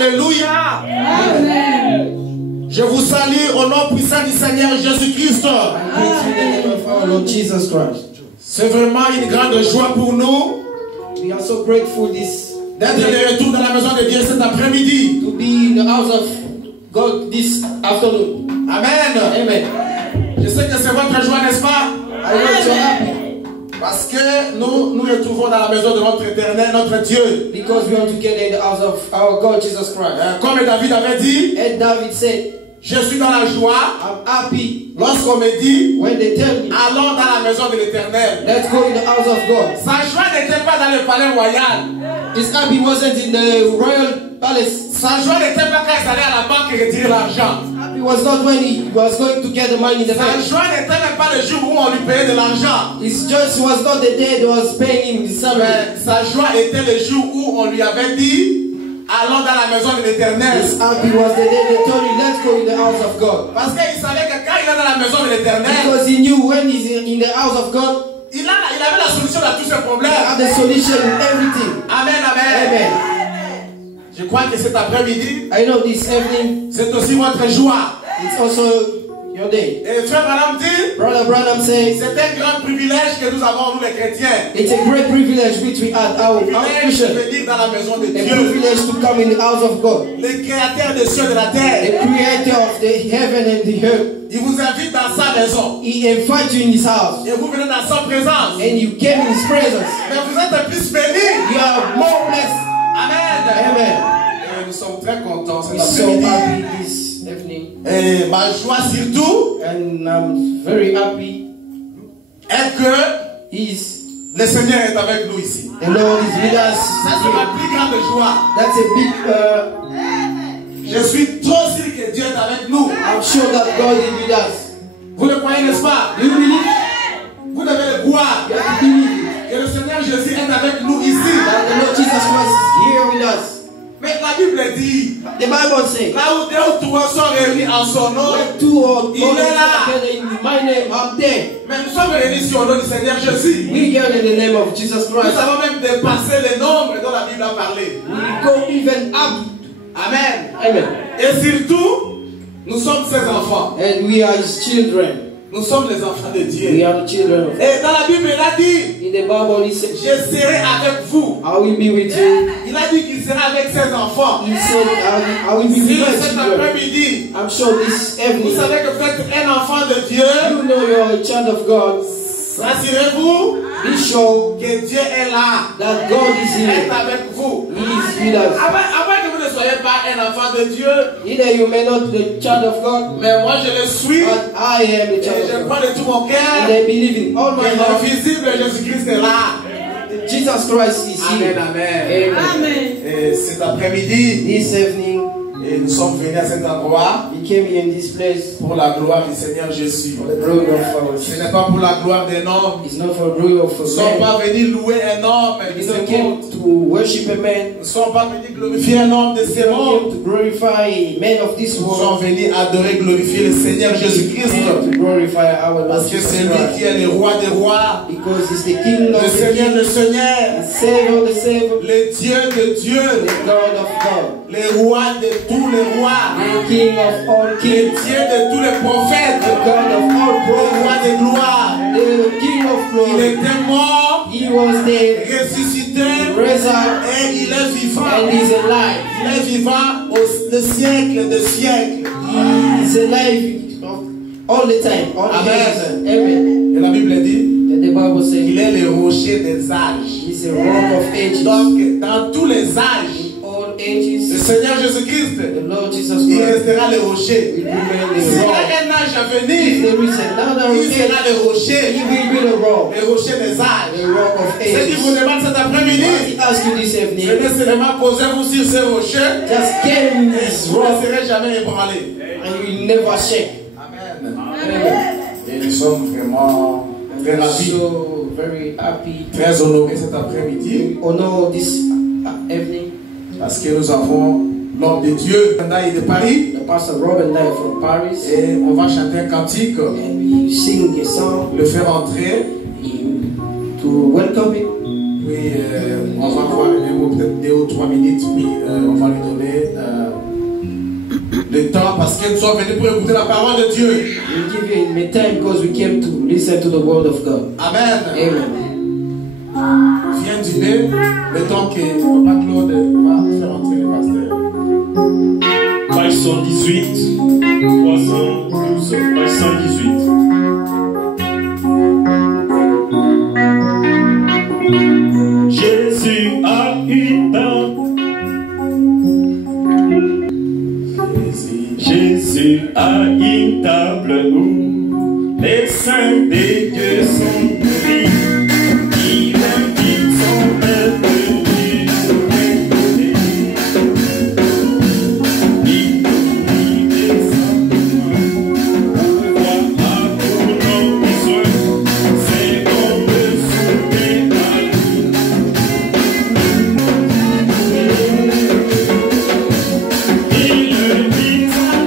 Alléluia. Amen. Je vous salue au nom puissant du Seigneur Jésus-Christ. C'est vraiment une grande joie pour nous. We are so grateful d'être de retour dans la maison de Dieu cet après-midi. To be in the house of God this afternoon. Amen. Amen. Je sais que c'est votre joie, n'est-ce pas? I know you're happy. Parce que nous retrouvons dans la maison de notre éternel, notre Dieu. Because we are together in the house of our God Jesus Christ. Comme David avait dit, and David said, je suis dans la joie. I'm happy. Lorsqu'on me dit, when they tell me, allons dans la maison de l'Éternel. Let's go in the house of God. Sa joie n'était pas dans le palais royal. His happy wasn't in the royal palace. Sa joie n'était pas quand il allait à la banque et retirer l'argent. It was not when he was going to get the money in the bank. Sa joie n'était même pas le jour où on lui payait de l'argent. It just was not the day they was paying him his salary. Sa joie était le jour où on lui avait dit, allons dans la maison de l'Éternel. His happy was the day they told him, let's go in the house of God. Parce qu'il savait que quand il est dans la maison de l'Éternel, because he knew when he's in the house of God, il avait la solution à tous ses problèmes. He had the solution in everything. Amen, amen. Amen. Je crois que cet après-midi, I know this evening, c'est aussi votre joie. It's also your day. Et frère Branham dit, Brother Branham says, c'est un grand privilège que nous avons, nous les chrétiens. It's a great privilege which we had our Christians. Venir dans la maison de Dieu. A privilege to come in the house of God. Le créateur des cieux et de la terre. The creator of the heaven and the earth. Il vous invite dans sa maison. He invites you in his house. Et vous venez dans sa présence. And you came in his presence. Mais vous êtes plus bénis. You are more blessed. Amen. Amen. Et nous sommes très contents cet We're so après-midi. happy this evening. Et ma joie surtout. And I'm very happy. Est que le Seigneur est avec nous ici. The Lord is with us. Ça c'est ma plus grande joie. That's a big. Je suis trop sûr que Dieu est avec nous. I'm sure that God is with us. Vous le croyez, n'est-ce pas? Do you believe? Vous devez le croire. You have to believe que le Seigneur Jésus est avec nous ici. That the Lord Jesus Christ is here with us. Mais la Bible dit, the Bible says, là où deux ou trois sont réunis en son nom, il est là. In my name, I'm there. Mais nous sommes réunis sur le nom du Seigneur Jésus. We gather in the name of Jesus Christ. Nous avons même dépassé les nombres dont la Bible a parlé. We go even up. Amen. Amen. Et surtout, nous sommes ses enfants. And we are his children. Nous sommes les enfants de Dieu. We are the children of God. Et dans la Bible, il a dit, in the Bible, he said, je serai avec vous. I will be with you. Il a dit qu'il sera avec ses enfants. He said, I will be with you. Cet après-midi, I'm sure this evening, vous savez que vous êtes un enfant de Dieu. You know you're a child of God. Rassurez-vous, be sure que Dieu est là. That God is here. Est avec vous. He is with us. Avant que vous ne soyez pas un enfant de Dieu, either you may not be the child of God, mais moi je le suis. But I am the child of God. Je crois de tout mon cœur. And I believe in all my heart. Visible, Jésus-Christ est là. Jesus Christ is here. Amen, amen. Et cet après-midi, this evening, et nous sommes venus à cet endroit we came here in this place pour la gloire du Seigneur Jésus. For the glory of our Ce n'est pas pour la gloire d'un homme. It's not for the glory of a man. Nous ne sommes pas venus louer un homme. We don't came to worship a man. Nous ne sommes pas venus glorifier un homme de ce monde. To glorify a man of this world. Nous sommes venus adorer, glorifier le Seigneur Jésus-Christ. To glorify our Lord. Parce que c'est lui qui est le roi des rois. Because he's the King of le Seigneur the Seigneur. The Savior, the Savior. Le Dieu de Dieu. The God of God. Le roi de tous les rois. The King of all kings. Le Dieu de tous les prophètes. The God of all prophets. Le roi de gloire. The King of glory. Il était mort. He was dead. Ressuscité. Resurrected. Et il est vivant. And he's alive. Il est vivant au siècle des siècles. He is alive all the time. All Amen. Amen. Et la Bible dit. The Bible says. Il est le rocher des âges. He's a rock of ages. Donc dans tous les âges. Ages, le Seigneur Jésus-Christ, il restera le rocher. S'il y a un âge à venir, il sera le rocher. Le rocher des âges. C'est dit vous demandez cet après-midi. Venez seulement posez-vous sur ce rocher. Et vous ne serez jamais ébranlé. Amen. Et nous sommes vraiment très ravis, très honorés cet après-midi. Parce que nous avons l'homme de Dieu, Ndai de Paris. The pastor Robin Ndai from Paris. Et on va chanter un cantique. And we sing a song. Le faire entrer. To welcome him. Puis on va voir pour peut-être 2 ou 3 minutes, puis on va lui donner le temps parce que nous sommes venus pour écouter la parole de Dieu. We give you time because we came to listen to the word of God. Amen. Amen. Viens dîner, le temps que Papa Claude va faire entrer le pasteur. Page 118, 312, page 118. Jésus a une table. Jésus a une table où les saints des dieux sont nourris. Il invite son peuple il nourrit les sentiments. Pourquoi à tous nos besoins, c'est comme le souper à lui. Il invite son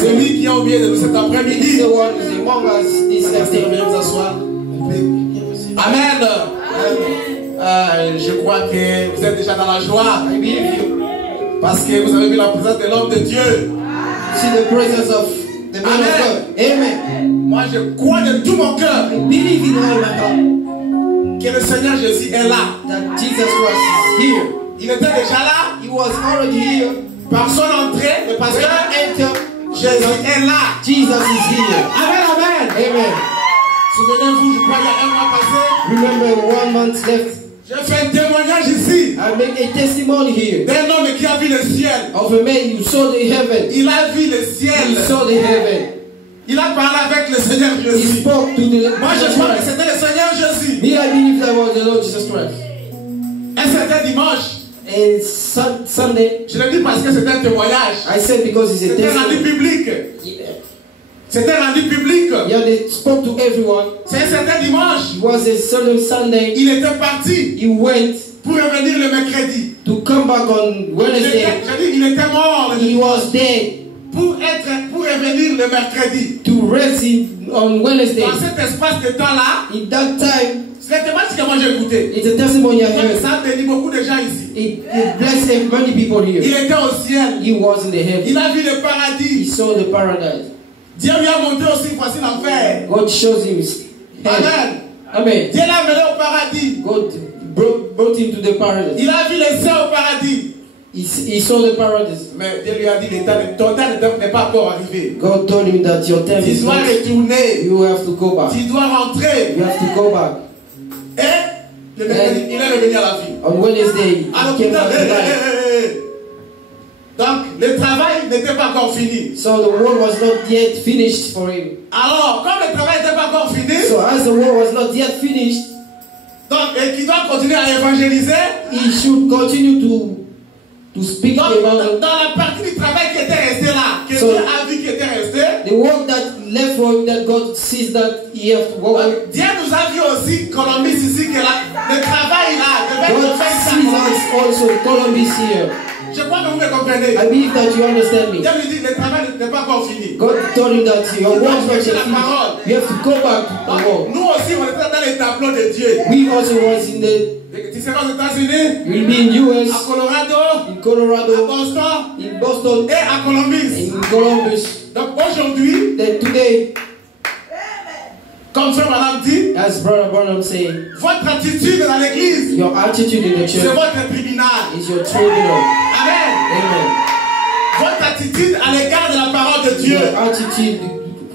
Celui qui est au milieu de nous cet après-midi. Amen. Je crois que vous êtes déjà dans la joie. Parce que vous avez vu la présence de l'homme de Dieu. see the presence of the man of God. Amen. Moi, je crois de tout mon cœur I believe in all my heart que le Seigneur Jésus est là. that Jesus Christ is here. Il était déjà là. He was already here. Par son entrée, le When pasteur, he entered, Jésus est là. Jesus is here. Amen, amen. Amen. Souvenez-vous, je crois il y a un mois passé, Remember 1 month left. j'ai fait un témoignage ici I make a testimony here d'un homme qui a vu le ciel. of a man who saw the heaven. Il a vu le He ciel. saw the heaven. Il a parlé avec le Seigneur He Jésus. spoke to the Moi, je Jesus crois que Christ. c'était le Seigneur Jésus. Me, I believe that was the Lord Jesus Christ. Un certain dimanche, And Sunday, je le dis parce que c'était un témoignage. I said because it's a C'était rendu testimony. public. Yeah. C'était rendu public. Yeah, they spoke to everyone. C'est un certain dimanche. It was a certain Sunday. Il était parti He went pour revenir le mercredi. to come back on Wednesday. J'ai dit, il était mort le He dimanche. was dead Pour revenir le mercredi. to rest on Wednesday. Dans cet espace de temps-là, In that time, c'est le témoignage que moi j'ai écouté. it's a testimony I heard. Ça bénit beaucoup de gens ici. It blessed many people Il here. était au ciel. He was in the Il heaven. a vu le He paradis. saw the paradise. Dieu lui a montré aussi une fois l'enfer. God shows him heaven. Amen. Amen. Dieu l'a mené au paradis. God brought him to the paradise. Il a vu le ciel au paradis. He saw the paradise. Mais Dieu lui a dit, ton temps n'est pas encore arrivé. God told him that your time Tu is dois not. retourner. You have to go back. Tu dois rentrer. You have to go back. Et le mercredi, il est revenu à la vie. On Wednesday, Alors, he came back to life. donc, le travail n'était pas encore fini. So the work was not yet finished for him. Alors, comme le travail n'était pas encore fini, So as the work was not yet finished, donc, et qu'il doit continuer à évangéliser, he should continue to speak donc, about dans la partie du travail qui était restée là, que So- Dieu a vu qui était resté, the work that left for him, that God sees that he have to work on. donc, Dieu nous a vu aussi, Colombie ici, que le travail là, devait God être fait sees ça. us also, Columbus here. Je crois que vous me comprenez. I believe that you understand me. Dieu lui dit, le travail n'est pas encore fini. God told him that your work was not yet La finished. parole. You have to go back to the Donc, work. nous aussi, on était dans les tableaux de Dieu. We also was in the, Tu seras aux États-Unis, you'll be in US, à Colorado, in à Colorado, Boston in Boston, et à Columbus. in Columbus. Donc aujourd'hui, Then today, comme frère Madame dit, as Brother Branham said, votre attitude dans l'église, your attitude in the c'est church votre tribunal. is your tribunal. Amen. Amen. Votre attitude à l'égard de la parole de Dieu, Your attitude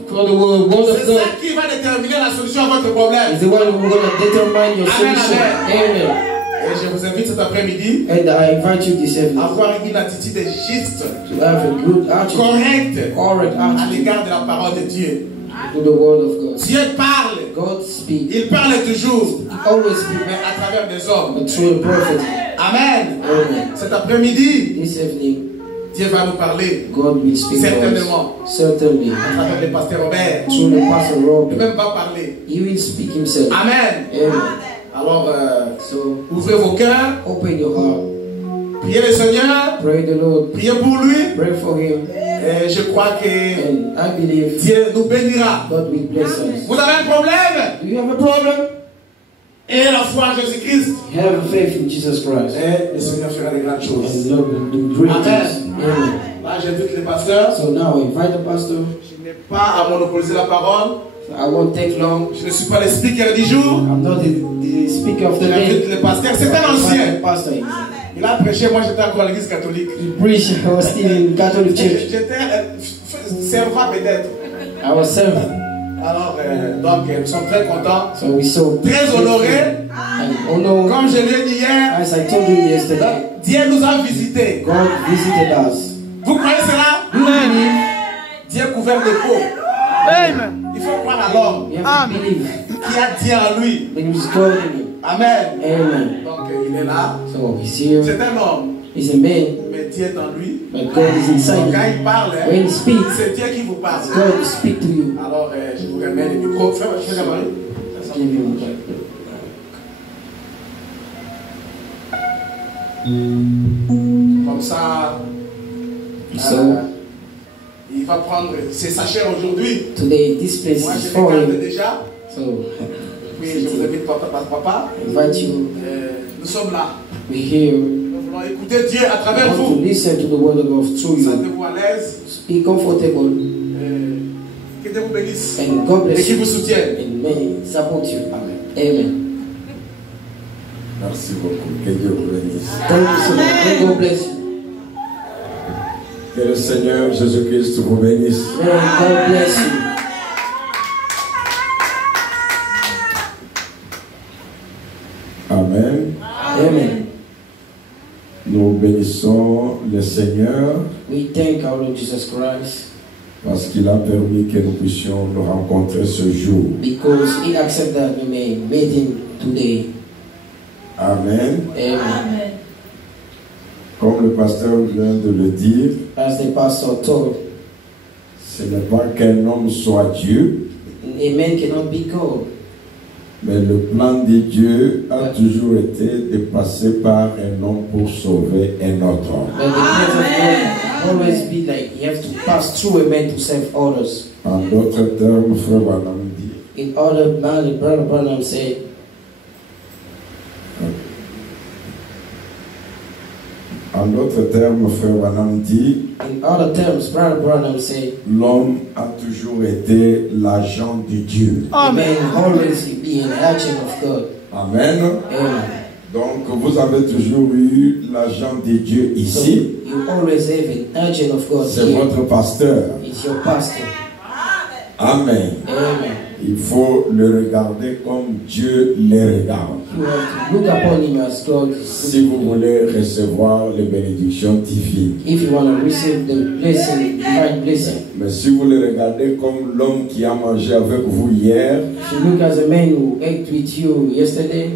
for the word of c'est God ça qui va déterminer la solution à votre problème. is the one who's going to determine your Amen, solution. amen. Amen. Et je vous invite cet après-midi And I invite you this evening à avoir une attitude juste, to have a good attitude, correcte correct à attitude l'égard de la parole de Dieu. to the word of God. Dieu parle, God speaks. il parle toujours, He always speaks, mais à travers des hommes. but through the prophet. Amen. Amen. Cet après-midi, This evening, Dieu va nous parler God will speak to Certainement. us. Certainly. à travers le pasteur Robert. Through the pastor Il Robert. même va parler. He will speak himself. Amen. Amen. Alors, So ouvrez vos cœurs, open your heart. priez le Seigneur, Pray the Lord. priez pour lui. Pray for him. Et je crois que And I believe Dieu nous bénira. God will bless us. Vous avez un problème? Do you have a problem? Et la foi en Jésus-Christ. Have faith in Jesus Christ. Et le Seigneur fera de grandes And choses. the Lord will do great Amen. things. Amen. Là, j'invite les pasteurs. So now I invite the pastor. Je n'ai pas à monopoliser la parole. I won't take long. Je ne suis pas le speaker du jour. I'm not the speaker of the J'invite day. le pasteur. C'est un I invite ancien. the pastor. Il a prêché, moi j'étais encore à l'église catholique. He preached. I was still in Catholic church. J'étais servant peut-être. I was serving. Alors, donc, nous sommes très contents, So we saw. très honorés. And oh no, Comme je l'ai dit hier, as I told you yesterday, Dieu nous a visités. God visited us. Vous croyez cela? You believe? Dieu couvert de peau. Il faut croire à l'homme You have to believe. qui a Dieu en lui. Then He's God in you. Amen. Amen. Donc, il est là. So He's here. C'est un homme, He's a man, mais Dieu est en lui. but God is Donc, inside quand him. il parle, When He speaks, c'est Dieu qui vous parle. God will speak to you. Alors, je vous remets le micro. Fais Gabriel. Give you Comme ça, So il va prendre, c'est sa chair aujourd'hui. today this place Moi, is je for regarde him. déjà. So Oui, je vous invite, papa. I invite you. Nous sommes là. We're here. Nous voulons écouter Dieu à travers want to vous. listen to the word of God through you. Sentez-vous à l'aise. Be comfortable. Que Dieu vous bénisse. And God Et bless qui you. vous soutienne. And may support you. Amen. Amen. Merci beaucoup. Que Dieu vous bénisse. Thank you so much. May God bless you. Que le Seigneur Jésus-Christ vous bénisse. May God bless you. Amen. Amen. Nous bénissons le Seigneur We thank our Lord Jesus Christ parce qu'il a permis que nous puissions nous rencontrer ce jour. because He accepted that we may meet Him today. Amen. Amen. Comme le pasteur vient de le dire, As the pastor told, ce n'est pas qu'un homme soit Dieu, a man cannot be God. mais le plan de Dieu a toujours été de passer par un homme pour sauver un autre homme. But the plan of God always be like you have to pass through a man to save others. En d'autres termes, frère Branham dit, In other man, Brother Branham said, en d'autres termes, frère Branham dit, in other terms, Brother Branham said, l'homme a toujours été l'agent de Dieu. man always be an agent of God. Amen. Amen. Donc, vous avez toujours eu l'agent de Dieu So ici. you always have an agent of God C'est here. votre pasteur. It's your pastor. Amen. Amen. Il faut le regarder comme Dieu le regarde. You have to look upon him as God. Si vous voulez recevoir les bénédictions divines. If you want to receive the blessing, divine blessing. Mais si vous le regardez comme l'homme qui a mangé avec vous hier, If you look as a man who ate with you yesterday,